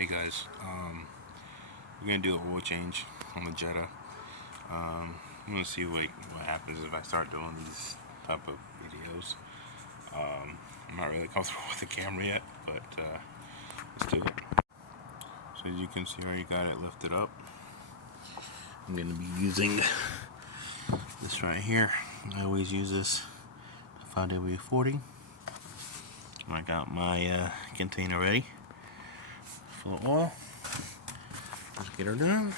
Hey guys, we're gonna do a oil change on the Jetta. I'm gonna see what happens if I start doing these type of videos. I'm not really comfortable with the camera yet, but let's do it. So as you can see, I already got it lifted up. I'm gonna be using this right here. I always use this VW 40. I got my container ready full of oil. Let's get her done.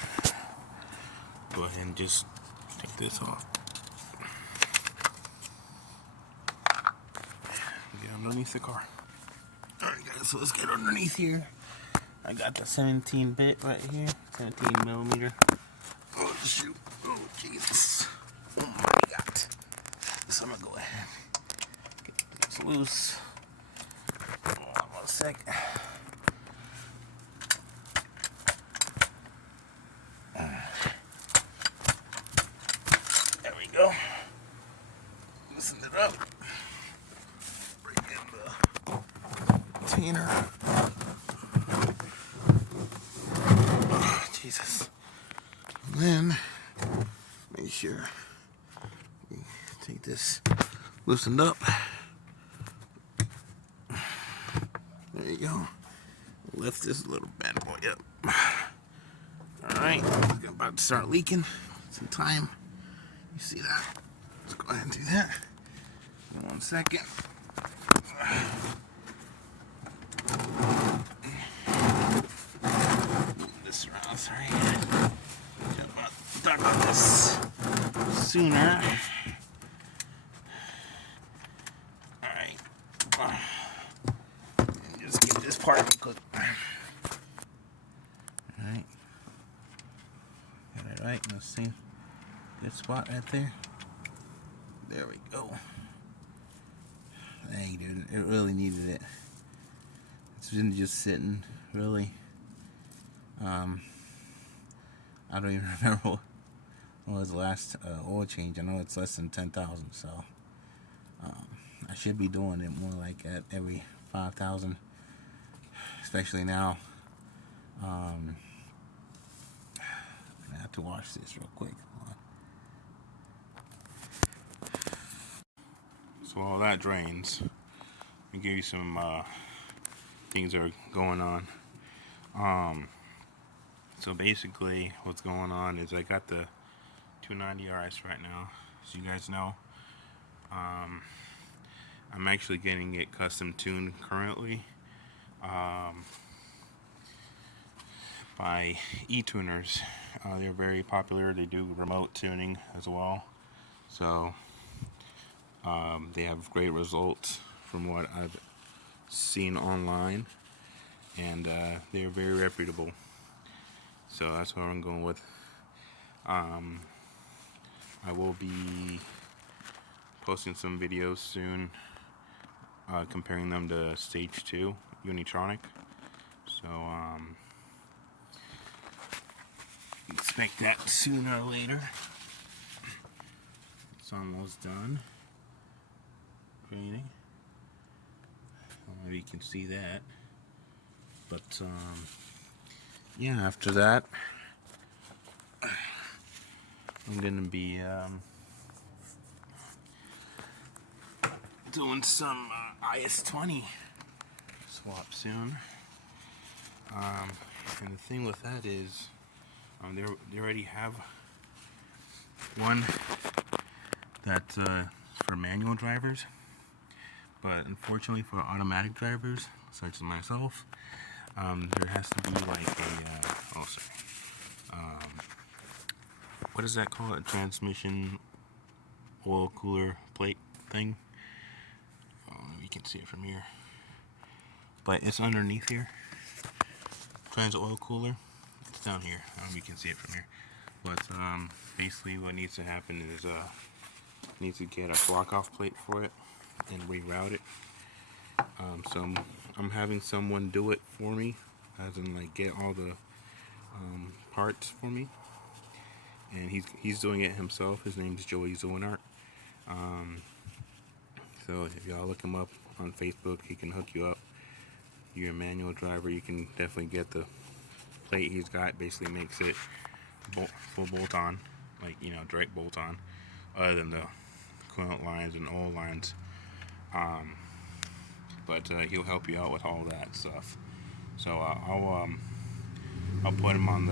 Go ahead and just take this off. Get underneath the car. Alright guys, so let's get underneath here. I got the 17 bit right here, 17 millimeter. Oh shoot, oh Jesus. Oh my God. So I'm gonna go ahead and get these loose. Hold on 1 sec. There we go. Loosen it up. Bring in the container. Oh, Jesus. And then make sure we take this loosened up. There you go. Lift this little bad boy up. Alright, it's about to start leaking. Some time. You see that? Let's go ahead and do that. 1 second. Move this around, sorry. Talk about this sooner. Alright. Just get this part cooked. Alright. Got it right. Let's see. Good spot right there. There we go. Dang, dude, it really needed it. It's been just sitting, really. I don't even remember what was the last oil change. I know it's less than 10,000, so I should be doing it more like at every 5,000, especially now. I have to wash this real quick. So while that drains, let me give you some things that are going on. So basically what's going on is I got the 290 RS right now, as you guys know. I'm actually getting it custom tuned currently by ETUNERS. They're very popular. They do remote tuning as well. So they have great results from what I've seen online, and they're very reputable. So that's what I'm going with. I will be posting some videos soon comparing them to Stage 2 Unitronic. So expect that sooner or later. It's almost done cleaning. Maybe you can see that. But yeah, after that I'm gonna be doing some IS-20 swap soon. And the thing with that is they already have one that's for manual drivers, but unfortunately for automatic drivers such as myself, there has to be like a what is that called? A transmission oil cooler plate thing. You can see it from here, but it's underneath here. Trans oil cooler. It's down here. You can see it from here. But basically, what needs to happen is need to get a block off plate for it and reroute it. So I'm having someone do it for me, as in like get all the parts for me, and he's doing it himself. His name's Joey Zoenart. So if y'all look him up on Facebook, he can hook you up. you're a manual driver, you can definitely get the plate he's got. Basically makes it full bolt on, like, you know, direct bolt on, other than the coolant lines and oil lines. But he'll help you out with all that stuff. So I'll put him on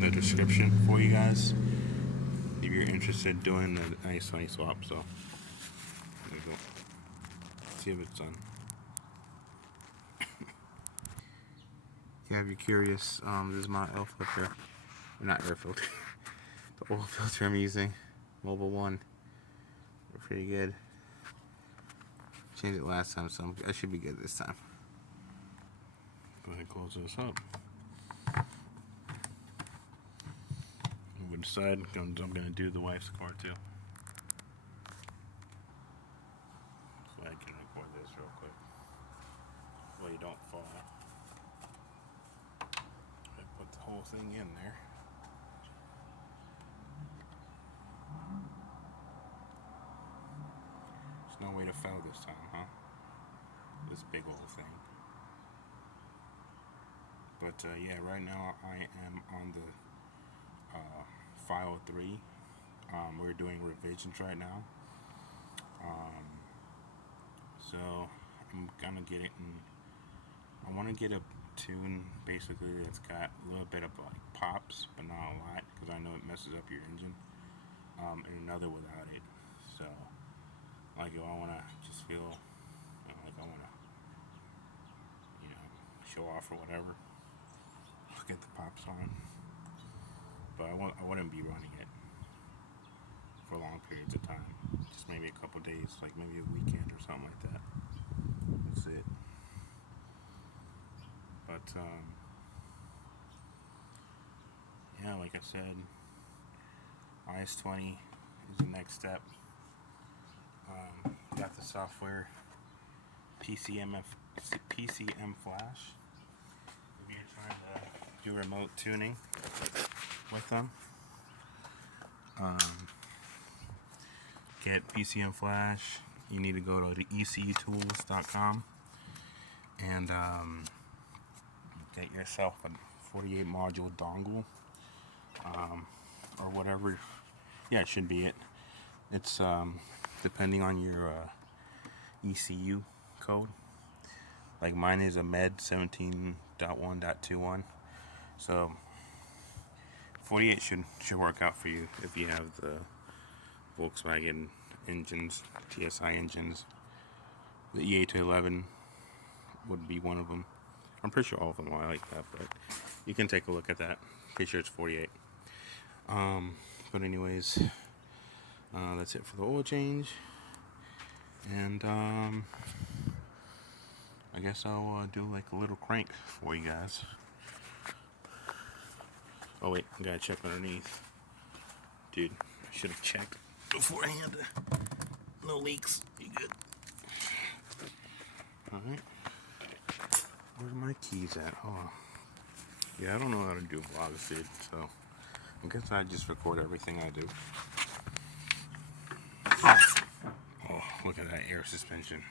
the description for you guys if you're interested in doing the nice swap. So there you go. See if it's done. Yeah, if you're curious, this is my air filter. Not air filter. The oil filter I'm using. Mobile One. They're pretty good. Changed it last time, so I should be good this time. Go ahead and close this up. We decide I'm going to do the wife's car too. So I can record this real quick. Well, you don't fall. I put the whole thing in there. There's no way to fail this time, huh? This big old thing. But yeah, right now I am on the file 3. We're doing revisions right now. So I'm gonna get it in. I want to get a tune basically that's got a little bit of like pops, but not a lot, because I know it messes up your engine. And another without it. So like if I want to just feel, you know, like I want to, you know, show off or whatever, I'll get the pops on. But I wouldn't be running it for long periods of time. Just maybe a couple days, like maybe a weekend or something like that. That's it. But yeah, like I said, IS-20 is the next step. Got the software PCM Flash. If you're trying to do remote tuning with them, get PCM Flash. You need to go to ecutools.com and get yourself a 48 module dongle, or whatever. Yeah, it should be it. It's depending on your ECU code. Like mine is a MED 17.1.21. So 48 should work out for you if you have the Volkswagen engines, TSI engines. The EA to 11 would be one of them. I'm pretty sure all of them are like that, but you can take a look at that. Pretty sure it's 48. But anyways, that's it for the oil change. And I guess I'll do like a little crank for you guys. Oh wait, I gotta check underneath. Dude, I should have checked beforehand. No leaks. You good? Alright. Where's my keys at? Oh. Yeah, I don't know how to do vlogs, dude, so I guess I just record everything I do. Oh, look at that air suspension.